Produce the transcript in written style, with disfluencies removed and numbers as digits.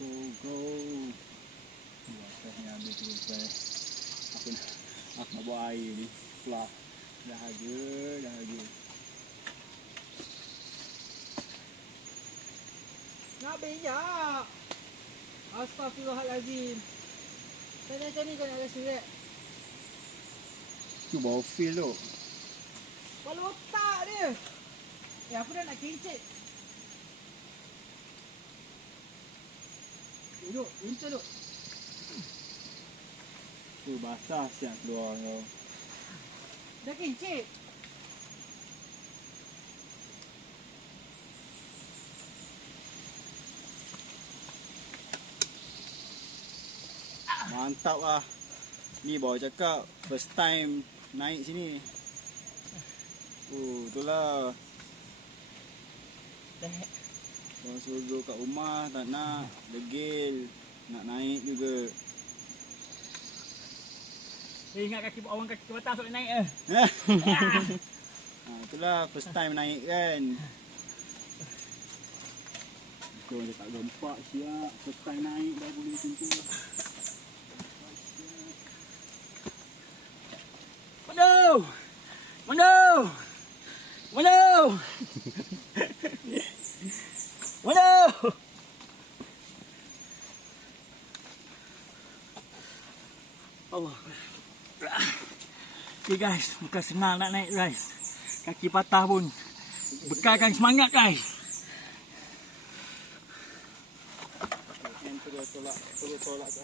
Go. Biasanya habis selesai. Aku nak buat air ni. Pelah. Dahaga. Nak bijak. Astaghfirullahalazim. Macam ni kau nak rasa tak? Tu bau feel tu. Kepala otak dia. Aku dah nak kincit. Duduk, duduk. Tu basah siap keluar kau. Dah kincit. Mantap lah. Ni bawa cakap first time naik sini. Itulah. Orang suruh kat rumah tak nak, degil, nak naik juga. Ingat orang kaki batas boleh naik Itulah first time naik kan. Kau dia tak gempak siap, first time naik dah boleh macam tu. Waduh! Allah. Okay guys, bukan senang nak naik guys. Kaki patah pun bekalkan semangat guys. Terus tolak ke